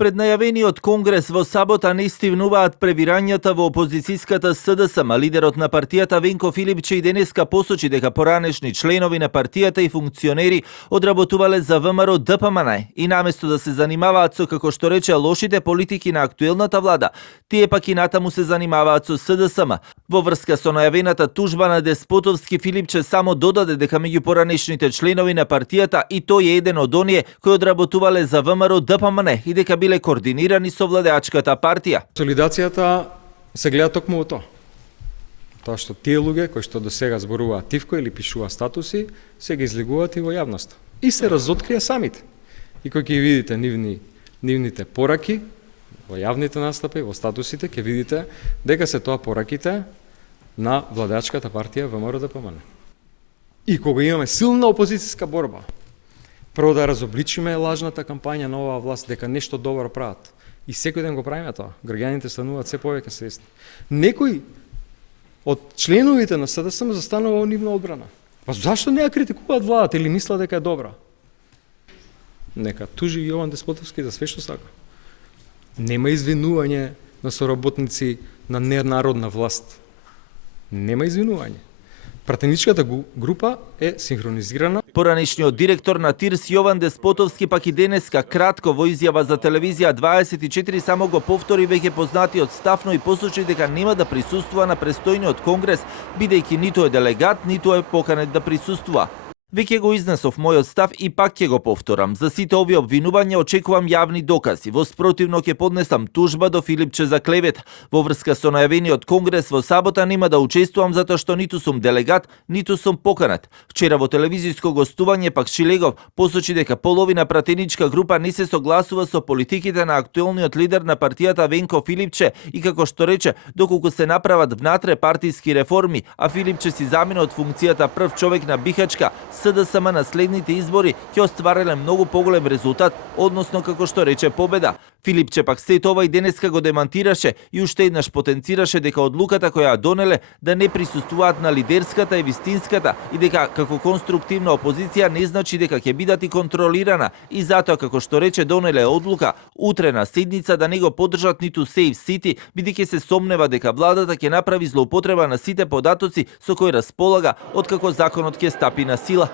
Пред најавениот конгрес во сабота не стивнуваат пребирањата во опозицијската СДСМ. Лидерот на партијата Венко Филипче и денеска посочи дека поранешни членови на партијата и функционери одработувале за ВМРО ДПМН и наместо да се занимаваат со, како што рече, лошите политики на актуелната влада, тие пак и натаму се занимаваат со СДСМ. Во врска со најавената тужба на Деспотовски, Филипче само додаде дека меѓу поранешните членови на партијата и тој е еден од оние кои одработувале за ВМРО ДПМН и дека биле координирани со владеачката партија. Солидацијата се гледа токму во тоа. Тоа што тие луѓе кои што до сега зборуваат тивко или пишува статуси, се ги излегуваат и во јавноста. И се разоткрија самите. И кој ќе видите нивните пораки во јавните настапи, во статусите, ќе видите дека се тоа пораките на владеачката партија ВМРО ДПМН. И кога имаме силна опозицијска борба, прво да разобличиме лажната кампања на оваа власт дека нешто добро прават. И секој ден го правиме тоа. Граѓаните стануваат се повеќе свесни. Некој од членовите на СДСМ застанува во нивна одбрана. Па зашто не ја критикуваат владата или мислат дека е добра? Нека тужи Јован Деспотовски за све што сака. Нема извинување на соработници на ненародна власт. Нема извинување. Пратеничката група е синхронизирана. Поранешниот директор на ТИРС Јован Деспотовски пак и денеска кратко во изјава за телевизија 24 само го повтори веќе познатиот став, но и посочи дека нема да присуствува на престојниот конгрес, бидејќи ниту е делегат, ниту е поканет да присуствува. Веќе го изнесов мојот став и пак ќе го повторам. За сите овие обвинувања очекувам јавни докази. Во спротивно ќе поднесам тужба до Филипче за клевета. Во врска со најавениот конгрес во сабота нема да учествувам затоа што ниту сум делегат, ниту сум поканет. Вчера во телевизиско гостување пак Шилегов посочи дека половина пратеничка група не се согласува со политиките на актуелниот лидер на партијата Венко Филипче и како што рече, доколку се направат внатре партиски реформи, а Филипче си замина од функцијата прв човек на Бихачка, СДСМ на следните избори ќе оствариле многу поголем резултат, односно како што рече победа. Филипче пак сето ова и денеска го демантираше и уште еднаш потенцираше дека одлуката која ја донеле да не присуствуваат на лидерската и вистинската и дека како конструктивна опозиција не значи дека ќе бидат и контролирана и затоа како што рече донеле одлука утре на седница да не го поддржат ниту Сейф Сити, бидејќи се сомнева дека владата ќе направи злоупотреба на сите податоци со кои располага откако законот ќе стапи на сила.